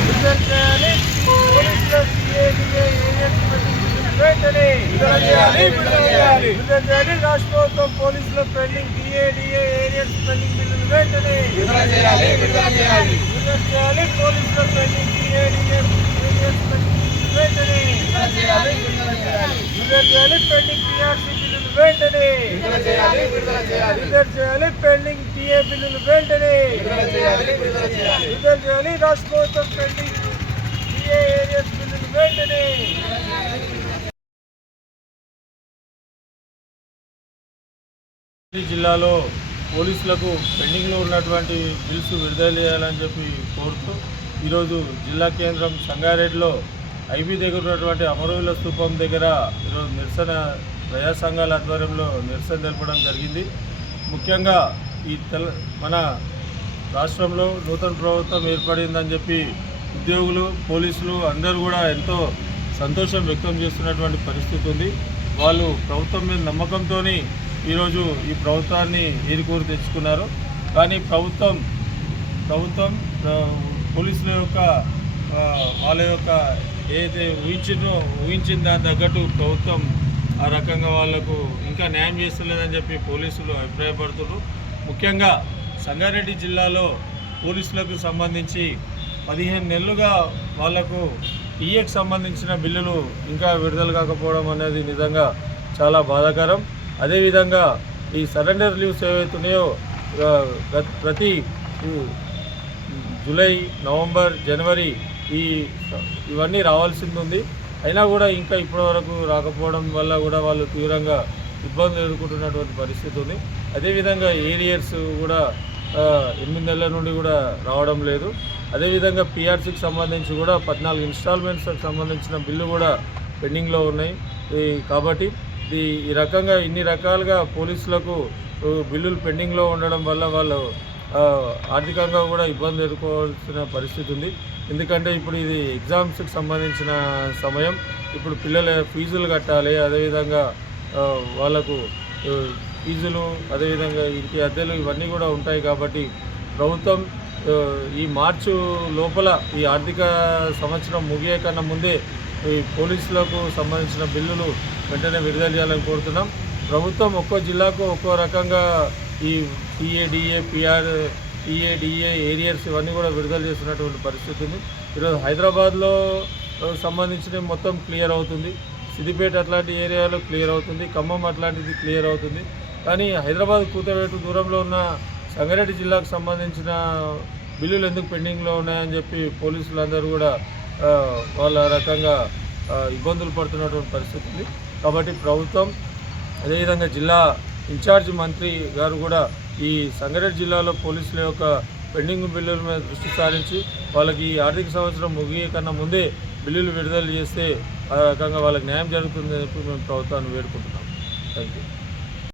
declare చేయాలి పోలీసులు సిఏబిఏ వెంటనే విడుదల చేయాలి విడుదల చేయాలి విడుదల చేయాలి రాష్ట్ర ప్రభుత్వం పోలీసుల పెండింగ్ డిఏడిఏ ఏరియల్ పెండింగ్ బిల్లులు వెంటనే విడుదల చేయాలి విడుదల చేయాలి విడుదల చేయాలి పోలీసుల పెండింగ్ డిఏడిఏ ఏరియల్ పెండింగ్ బిల్లులు వెంటనే విడుదల చేయాలి విడుదల పెండింగ్ పిఆర్సీ బిల్లులు వెంటనే పెండింగ్ బిల్లులు వెంటనే విడుదల చేయాలి రాష్ట్ర ప్రభుత్వం కండి ఏరియాస్ బిల్లులు వెంటనే జిల్లాలో పోలీసులకు పెండింగ్లో ఉన్నటువంటి బిల్స్ విడుదల చేయాలని చెప్పి కోరుతూ ఈరోజు జిల్లా కేంద్రం సంగారెడ్డిలో ఐబీ దగ్గర ఉన్నటువంటి అమరవీల స్థూపం దగ్గర ఈరోజు నిరసన ప్రజా సంఘాల ఆధ్వర్యంలో నిరసన తెలపడం జరిగింది ముఖ్యంగా ఈ తెల మన రాష్ట్రంలో నూతన ప్రభుత్వం ఏర్పడిందని చెప్పి ఉద్యోగులు పోలీసులు అందరూ కూడా ఎంతో సంతోషం వ్యక్తం చేస్తున్నటువంటి పరిస్థితి ఉంది వాళ్ళు ప్రభుత్వం మీద నమ్మకంతో ఈరోజు ఈ ప్రభుత్వాన్ని ఏరికూరు తెచ్చుకున్నారు కానీ ప్రభుత్వం ప్రభుత్వం పోలీసుల యొక్క వాళ్ళ యొక్క ఏదైతే ఊహించిందో ఊహించిన దాని తగ్గట్టు ప్రభుత్వం ఆ రకంగా వాళ్లకు ఇంకా న్యాయం చేస్తలేదని చెప్పి పోలీసులు అభిప్రాయపడుతున్నారు ముఖ్యంగా సంగారెడ్డి జిల్లాలో పోలీసులకు సంబంధించి పదిహేను నెలలుగా వాళ్లకు ఈఏకి సంబంధించిన బిల్లులు ఇంకా విడుదల కాకపోవడం అనేది నిజంగా చాలా బాధాకరం అదేవిధంగా ఈ సరెండర్ లీవ్స్ ఏవైతున్నాయో ప్రతి జూలై నవంబర్ జనవరి ఈ ఇవన్నీ రావాల్సింది ఉంది అయినా కూడా ఇంకా ఇప్పటి వరకు రాకపోవడం వల్ల కూడా వాళ్ళు తీవ్రంగా ఇబ్బందులు ఎదుర్కొంటున్నటువంటి పరిస్థితి ఉంది అదేవిధంగా ఏరియర్స్ కూడా ఎనిమిది నెలల నుండి కూడా రావడం లేదు అదేవిధంగా పిఆర్సీకి సంబంధించి కూడా పద్నాలుగు ఇన్స్టాల్మెంట్స్కి సంబంధించిన బిల్లు కూడా పెండింగ్లో ఉన్నాయి కాబట్టి ఇది ఈ రకంగా ఇన్ని రకాలుగా పోలీసులకు బిల్లులు పెండింగ్లో ఉండడం వల్ల వాళ్ళు ఆర్థికంగా కూడా ఇబ్బంది ఎదుర్కోవాల్సిన పరిస్థితి ఉంది ఎందుకంటే ఇప్పుడు ఇది ఎగ్జామ్స్కి సంబంధించిన సమయం ఇప్పుడు పిల్లల ఫీజులు కట్టాలి అదేవిధంగా వాళ్ళకు ఫీజులు అదేవిధంగా ఇంటి అద్దెలు ఇవన్నీ కూడా ఉంటాయి కాబట్టి ప్రభుత్వం ఈ మార్చు లోపల ఈ ఆర్థిక సంవత్సరం ముగియే కన్నా ముందే ఈ పోలీసులకు సంబంధించిన బిల్లులు వెంటనే విడుదల చేయాలని కోరుతున్నాం ప్రభుత్వం ఒక్కో జిల్లాకు ఒక్కో రకంగా ఈ పిఏడిఏ పిఆర్ పిఏడిఏ ఏరియర్స్ ఇవన్నీ కూడా విడుదల చేస్తున్నటువంటి పరిస్థితి ఉంది ఈరోజు హైదరాబాద్లో సంబంధించినవి మొత్తం క్లియర్ అవుతుంది సిద్దిపేట అట్లాంటి ఏరియాలో క్లియర్ అవుతుంది ఖమ్మం అట్లాంటిది క్లియర్ అవుతుంది కానీ హైదరాబాద్ కూతవేటు దూరంలో ఉన్న సంగారెడ్డి జిల్లాకు సంబంధించిన బిల్లులు ఎందుకు పెండింగ్లో ఉన్నాయని చెప్పి పోలీసులందరూ కూడా వాళ్ళ రకంగా ఇబ్బందులు పడుతున్నటువంటి పరిస్థితి ఉంది కాబట్టి ప్రభుత్వం అదేవిధంగా జిల్లా ఇన్ఛార్జ్ మంత్రి గారు కూడా ఈ సంగారెడ్డి జిల్లాలో పోలీసుల యొక్క పెండింగ్ బిల్లుల మీద దృష్టి సారించి వాళ్ళకి ఈ ఆర్థిక సంవత్సరం ముగియే కన్నా ముందే బిల్లులు విడుదల చేస్తే ఆ రకంగా వాళ్ళకి న్యాయం జరుగుతుందని చెప్పి మేము ప్రభుత్వాన్ని వేడుకుంటున్నాం థ్యాంక్ యూ